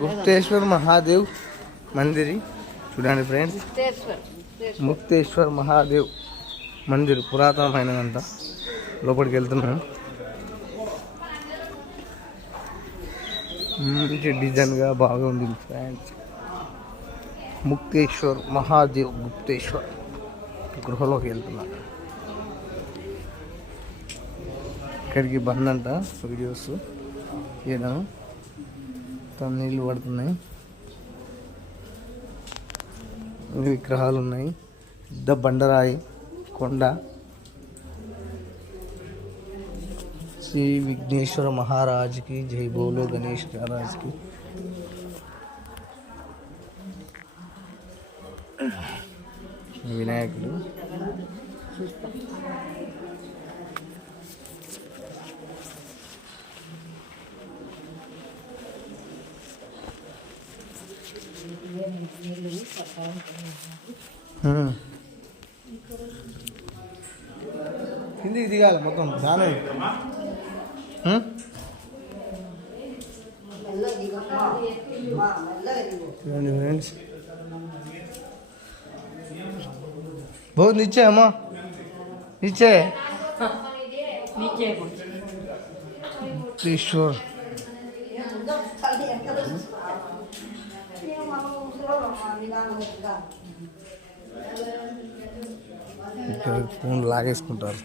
గుప్తేశ్వర్ మహాదేవ్ మందిరి చూడండి ఫ్రెండ్స్. ముక్తేశ్వర్ మహాదేవ్ మందిర్ పురాతనమైనదంట. లోపలికి వెళ్తున్నాం. మంచి డిజైన్గా బాగా ఉంది ఫ్రెండ్స్. ముక్తేశ్వర్ మహాదేవ్ గుప్తేశ్వర్ గృహలోకి వెళ్తున్నాం. ఇక్కడికి బంద్ అంట. వీడియోస్ చేయడం నీళ్ళు పడుతున్నాయి. విగ్రహాలు ఉన్నాయి. పెద్ద బండరాయి కొండ. శ్రీ విఘ్నేశ్వర మహారాజ్కి జై బోలో గణేష్ మహారాజ్కి. వినాయకుడు కిందికి దిగాలి మొత్తం చాలా చూడండి ఫ్రెండ్స్. बहुत नीचे है माँ, नीचे ईश्वर फोन लागेసుకుంటారు.